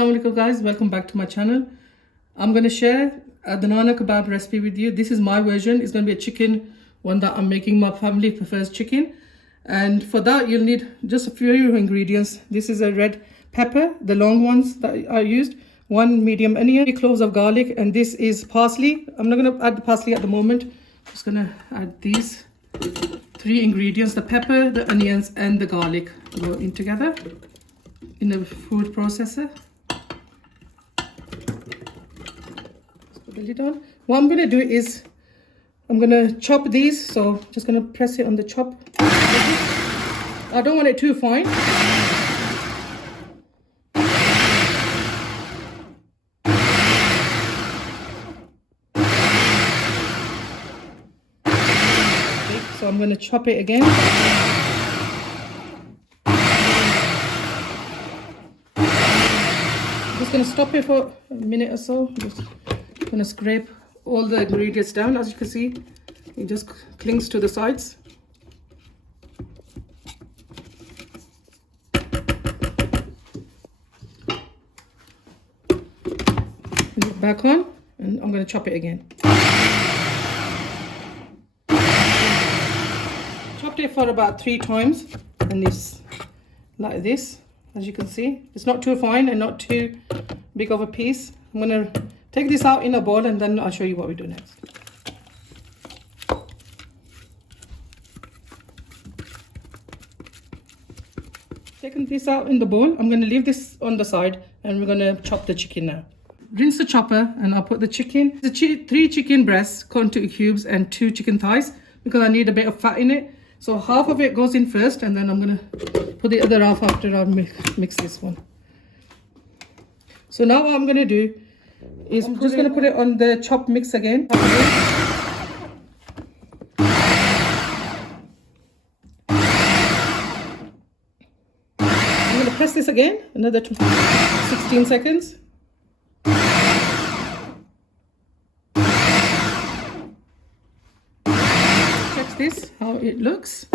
Assalamualaikum guys, welcome back to my channel. I'm going to share a ADANA kebab recipe with you. This is my version. It's going to be a chicken one that I'm making. My family prefers chicken, and for that you'll need just a few ingredients. This is a red pepper, the long ones that I used, 1 medium onion, 3 cloves of garlic, and this is parsley. I'm not going to add the parsley at the moment. Just going to add these 3 ingredients: the pepper, the onions, and the garlic go in together in the food processor. Lid on. What I'm going to do is I'm going to chop these, so just going to press it on the chop. I don't want it too fine. Okay, so I'm going to chop it again. Just going to stop it for a minute or so. Just going to scrape all the ingredients down. As you can see, it just clings to the sides. Put it back on, and I'm going to chop it again. Chopped it for about 3 times, and it's like this. As you can see, it's not too fine and not too big of a piece. I'm going to take this out in a bowl, and then I'll show you what we do next. Taking this out in the bowl, I'm going to leave this on the side, and we're going to chop the chicken now. Rinse the chopper, and I'll put the chicken, 3 chicken breasts cut into cubes, and 2 chicken thighs, because I need a bit of fat in it. So half of it goes in first, and then I'm going to put the other half after I mix this one. So now what I'm going to do is I'm just going to put it on the chopped mix again. I'm going to press this again, another 16 seconds. Check this, how it looks.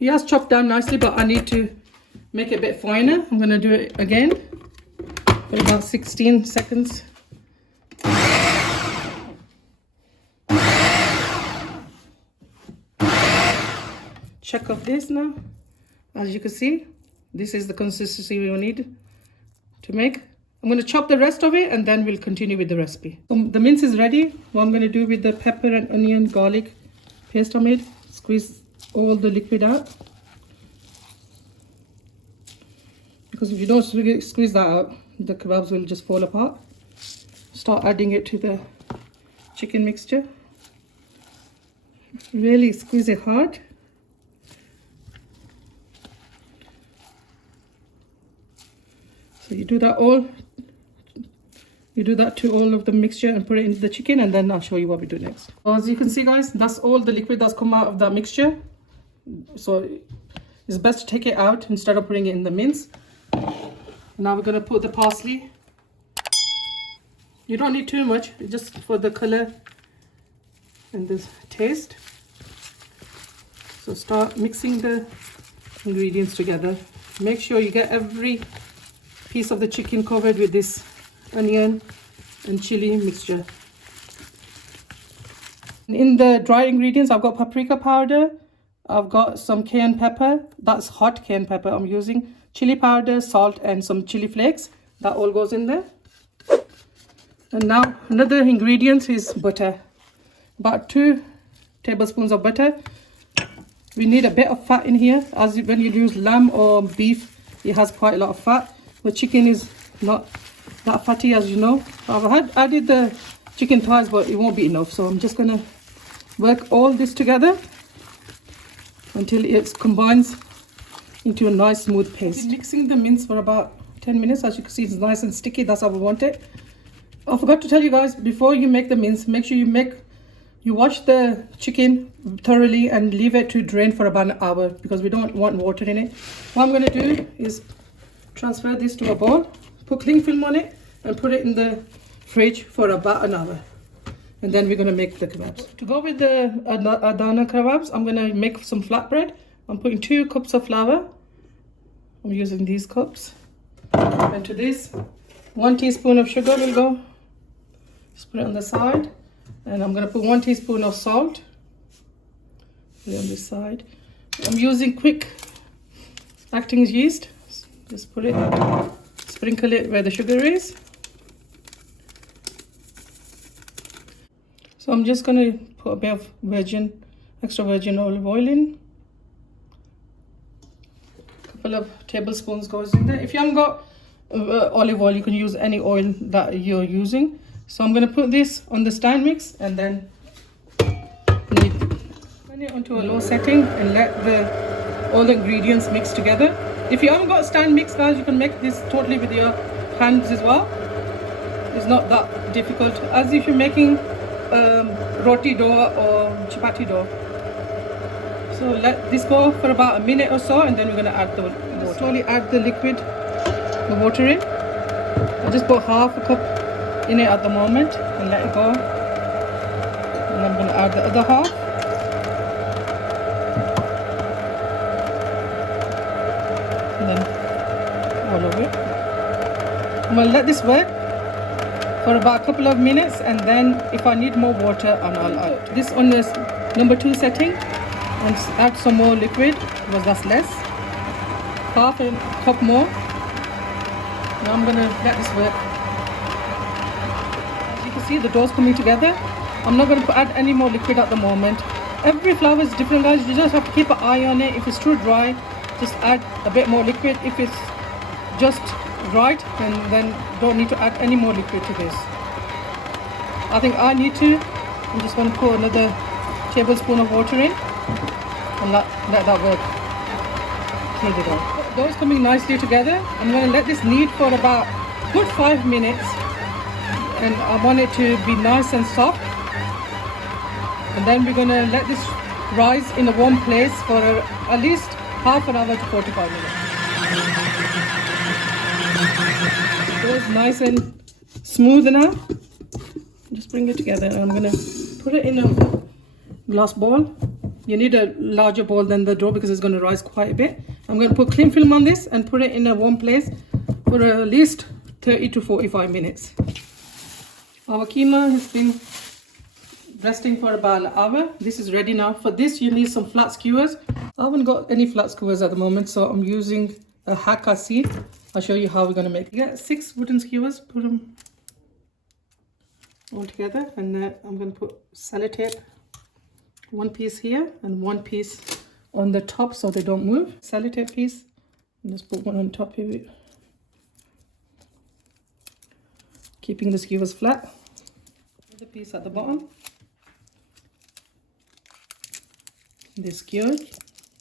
It has chopped down nicely, but I need to make it a bit finer. I'm going to do it again for about 16 seconds. Check off this now. As you can see, this is the consistency we need to make. I'm going to chop the rest of it, and then we'll continue with the recipe. So the mince is ready. What I'm going to do with the pepper and onion garlic paste I made, squeeze all the liquid out. Because if you don't squeeze that out, the kebabs will just fall apart. Start adding it to the chicken mixture. Really squeeze it hard. So you do that to all of the mixture and put it into the chicken, and then I'll show you what we do next. So as you can see guys, that's all the liquid that's come out of that mixture. So it's best to take it out instead of putting it in the mince. Now we're going to put the parsley. You don't need too much, just for the color and the taste. So start mixing the ingredients together. Make sure you get every piece of the chicken covered with this onion and chili mixture. In the dry ingredients, I've got paprika powder. I've got some cayenne pepper. That's hot cayenne pepper I'm using. Chili powder, salt, and some chili flakes. That all goes in there. And now another ingredient is butter. About 2 tablespoons of butter. We need a bit of fat in here, as when you use lamb or beef, it has quite a lot of fat. The chicken is not that fatty, as you know. I've added the chicken thighs, but it won't be enough. So I'm just going to work all this together until it combines into a nice smooth paste. Mixing the mince for about 10 minutes. As you can see, it's nice and sticky. That's how we want it. I forgot to tell you guys, before you make the mince, make sure you wash the chicken thoroughly and leave it to drain for about an hour, because we don't want water in it. What I'm going to do is transfer this to a bowl, put cling film on it, and put it in the fridge for about an hour. And then we're going to make the kebabs. To go with the ADANA kebabs, I'm going to make some flatbread. I'm putting 2 cups of flour. I'm using these cups. And to this, 1 teaspoon of sugar will go. Just put it on the side. And I'm going to put 1 teaspoon of salt. Put it on this side. I'm using quick acting yeast. Just put it, sprinkle it where the sugar is. So I'm just going to put a bit of extra virgin olive oil in. A couple of tablespoons goes in there. If you haven't got olive oil, you can use any oil that you're using. So I'm going to put this on the stand mix and then turn it onto a low setting and let all the ingredients mix together. If you haven't got a stand mix, guys, you can make this totally with your hands as well. It's not that difficult as if you're making roti dough or chapati dough. So let this go for about a minute or so, and then we're going to add the water. Slowly add the liquid, the water in. I just put half a cup in it at the moment and let it go. And I'm going to add the other half. And then all of it. I'm going to let this work for about a couple of minutes, and then if I need more water, I'll add this on this number 2 setting and add some more liquid because that's less. Half a cup more. Now I'm going to let this work. As you can see, the dough's coming together. I'm not going to add any more liquid at the moment. Every flour is different, guys. You just have to keep an eye on it. If it's too dry, just add a bit more liquid. If it's just right, then don't need to add any more liquid to this. I think I need to. I'm just going to pour another tablespoon of water in and let that work. Here we go. Those coming nicely together. I'm going to let this knead for about good 5 minutes, and I want it to be nice and soft. And then we're going to let this rise in a warm place for at least half an hour to 45 minutes. It's nice and smooth now. Just bring it together, and I'm going to put it in a glass bowl. You need a larger bowl than the dough because it's going to rise quite a bit. I'm going to put cling film on this and put it in a warm place for at least 30 to 45 minutes. Our keema has been resting for about an hour. This is ready now. For this, you need some flat skewers. I haven't got any flat skewers at the moment, so I'm using a hakka seed. I'll show you how we're going to make it. Get 6 wooden skewers, put them all together, and I'm going to put sellotape, 1 piece here and 1 piece on the top so they don't move. Sellotape piece, and just put one on top of it, keeping the skewers flat. Another piece at the bottom. This skewered.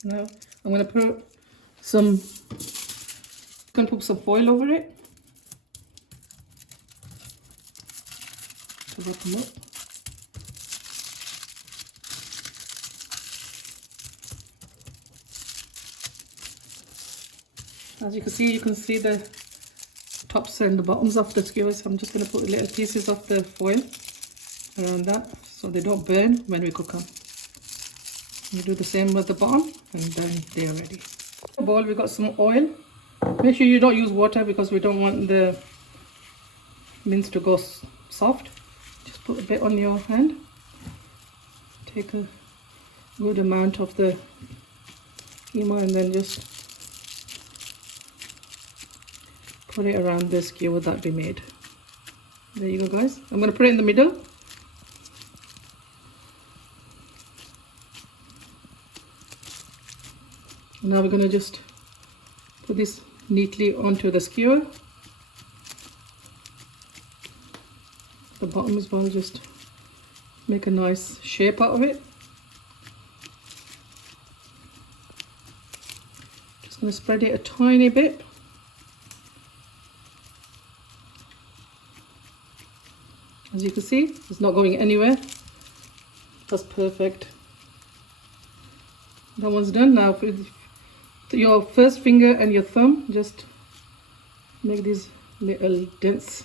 Now I'm going to put some foil over it to wrap them up. As you can see the tops and the bottoms of the skewers. I'm just going to put little pieces of the foil around that so they don't burn when we cook them. We do the same with the bottom, and then they are ready. In the bowl, we got some oil. Make sure you don't use water because we don't want the mince to go soft. Just put a bit on your hand. Take a good amount of the keema and then just put it around the skewer that we made. There you go, guys. I'm going to put it in the middle. Now we're going to just put this neatly onto the skewer. The bottom as well, just make a nice shape out of it. Just going to spread it a tiny bit. As you can see, it's not going anywhere. That's perfect. That one's done. Now with your first finger and your thumb, just make these little dents.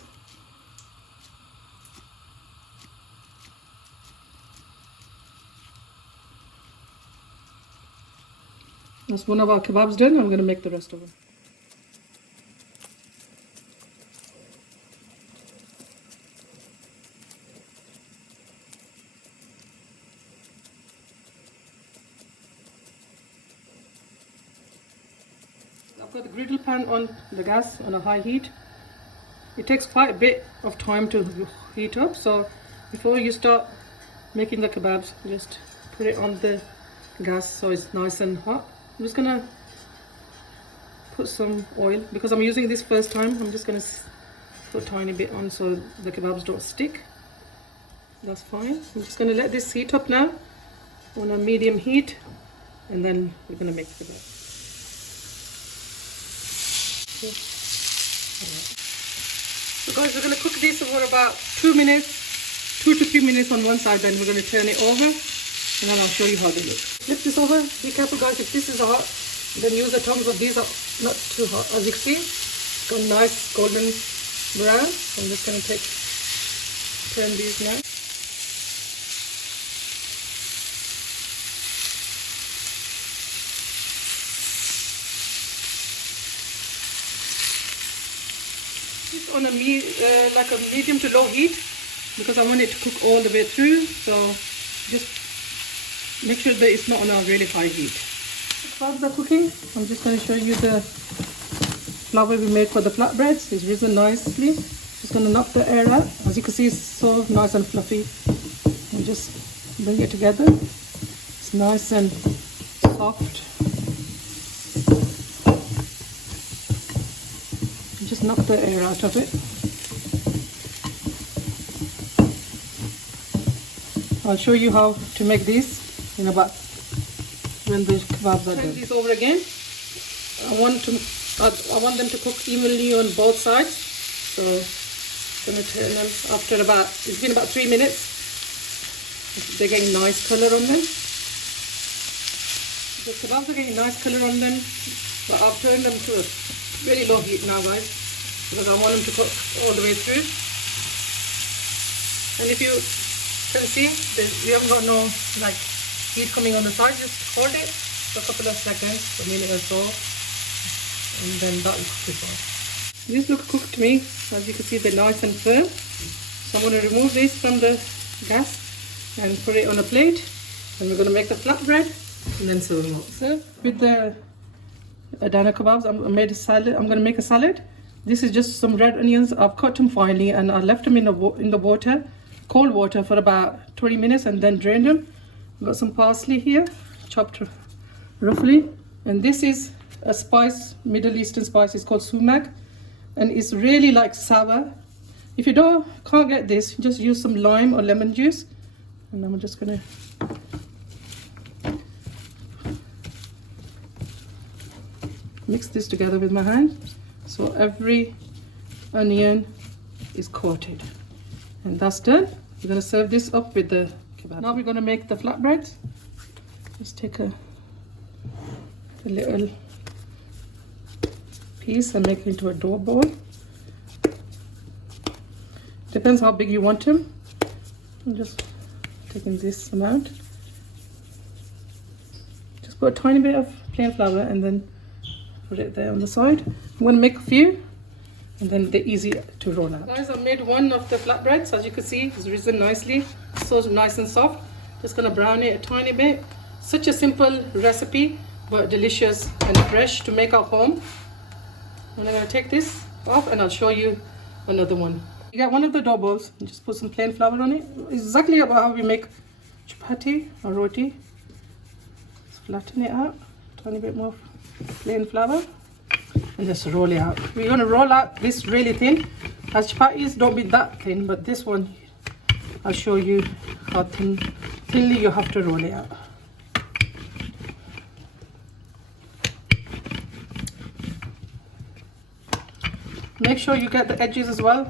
That's one of our kebabs done. I'm going to make the rest of them. I've got the griddle pan on the gas on a high heat. It takes quite a bit of time to heat up, so before you start making the kebabs, just put it on the gas so it's nice and hot. I'm just gonna put some oil because I'm using this first time. I'm just gonna put a tiny bit on so the kebabs don't stick. That's fine. I'm just gonna let this heat up now on a medium heat, and then we're gonna make the kebab. Okay. So guys, we're gonna cook this for about 2 minutes, 2 to 3 minutes on one side, then we're gonna turn it over, and then I'll show you how they look. Flip this over. Be careful guys, if this is hot, then use the tongs of these are not too hot. As you can see, it's got nice golden brown. I'm just gonna turn these now. On a like a medium to low heat because I want it to cook all the way through, so just make sure that it's not on a really high heat. While they're cooking, I'm just going to show you the flour we made for the flatbreads. It's risen nicely. Just going to knock the air out. As you can see, it's so nice and fluffy. And just bring it together. It's nice and soft. Just knock the air out of it. I'll show you how to make these in about when the kebabs are done. Turn these over again. I want them to cook evenly on both sides. So I'm going to turn them after it's been about 3 minutes. They're getting nice color on them. The kebabs are getting nice color on them, but I've turned them to a very low heat now guys, because I want them to cook all the way through. And if you can see, you haven't got no like heat coming on the side, just hold it for a couple of seconds, a minute or so, and then that will cook it off. These look cooked to me. As you can see, they're nice and firm. So I'm going to remove these from the gas and put it on a plate, and we're going to make the flatbread and then serve them up. So with the ADANA kebabs, I made a salad. I'm going to make a salad. This is just some red onions. I've cut them finely and I left them in the water, cold water, for about 20 minutes and then drained them. I've got some parsley here, chopped roughly. And this is a spice, Middle Eastern spice. It's called Sumac, and it's really like sour. If you can't get this, just use some lime or lemon juice. And I'm just going to mix this together with my hand so every onion is coated, and that's done. We're going to serve this up with the kebab. Now we're going to make the flatbreads. Just take a little piece and make it into a dough ball. Depends how big you want them. I'm just taking this amount. Just put a tiny bit of plain flour and then put it there on the side. I'm going to make a few, and then they're easy to roll out. Guys, I made one of the flatbreads. As you can see, it's risen nicely, so nice and soft. Just going to brown it a tiny bit. Such a simple recipe, but delicious and fresh to make at home. And I'm going to take this off and I'll show you another one. You get one of the dough balls and just put some plain flour on it. Exactly about how we make chapati or roti. Just flatten it out, tiny bit more plain flour, and just roll it out. We're going to roll out this really thin. As chapatis don't be that thin, but this one I'll show you how thinly you have to roll it out. Make sure you get the edges as well.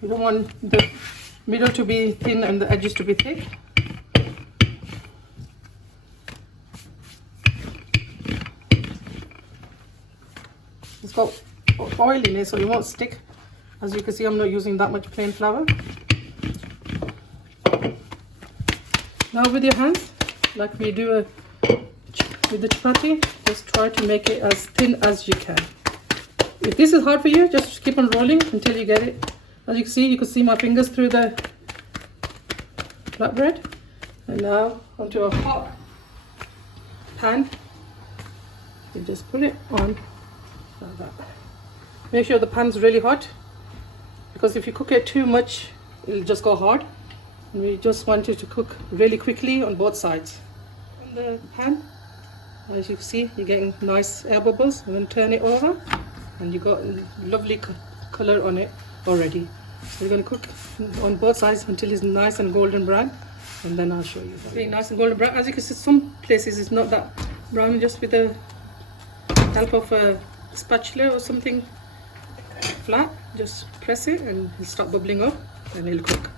You don't want the middle to be thin and the edges to be thick. It's got oil in it, so it won't stick. As you can see, I'm not using that much plain flour. Now with your hands, like we do with the chapati, just try to make it as thin as you can. If this is hard for you, just keep on rolling until you get it. As you can see my fingers through the flatbread. And now onto a hot pan. You just put it on like that. Make sure the pan's really hot, because if you cook it too much, it'll just go hard. And we just want it to cook really quickly on both sides. In the pan, as you can see, you're getting nice air bubbles. I'm going to turn it over, and you got lovely color on it already. So we're going to cook on both sides until it's nice and golden brown, and then I'll show you. Very nice and golden brown. As you can see, some places it's not that brown. Just with the help of a spatula or something flat, just press it and it'll start bubbling up and it'll cook.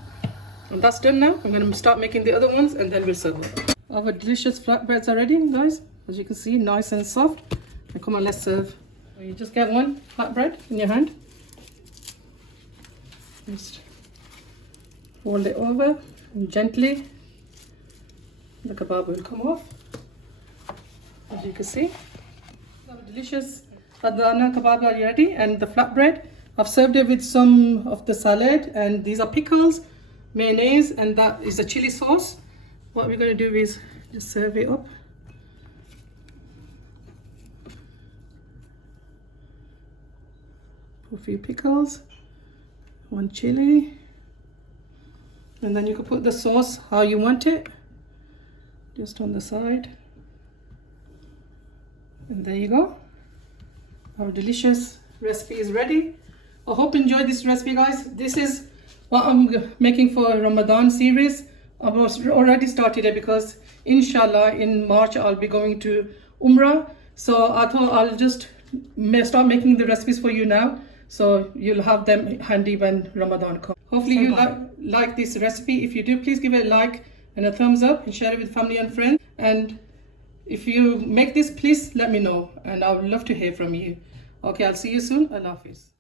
And that's done now. I'm going to start making the other ones and then we'll serve it. Our delicious flatbreads are ready, guys. As you can see, nice and soft. And come on, let's serve. You just get one flatbread in your hand. Just fold it over and gently the kebab will come off. As you can see, our delicious ADANA kebab are ready, and the flatbread, I've served it with some of the salad, and these are pickles, mayonnaise, and that is a chili sauce. What we're going to do is just serve it up. Put a few pickles, one chili, and then you can put the sauce how you want it, just on the side. And there you go. Our delicious recipe is ready. I hope you enjoyed this recipe, guys. This is what I'm making for Ramadan series. I've already started it because inshallah in March I'll be going to Umrah. So I thought I'll just start making the recipes for you now, so you'll have them handy when Ramadan comes. Hopefully you like this recipe. If you do, please give it a like and a thumbs up and share it with family and friends. And if you make this, please let me know, and I would love to hear from you. Okay, I'll see you soon. Allah Hafiz.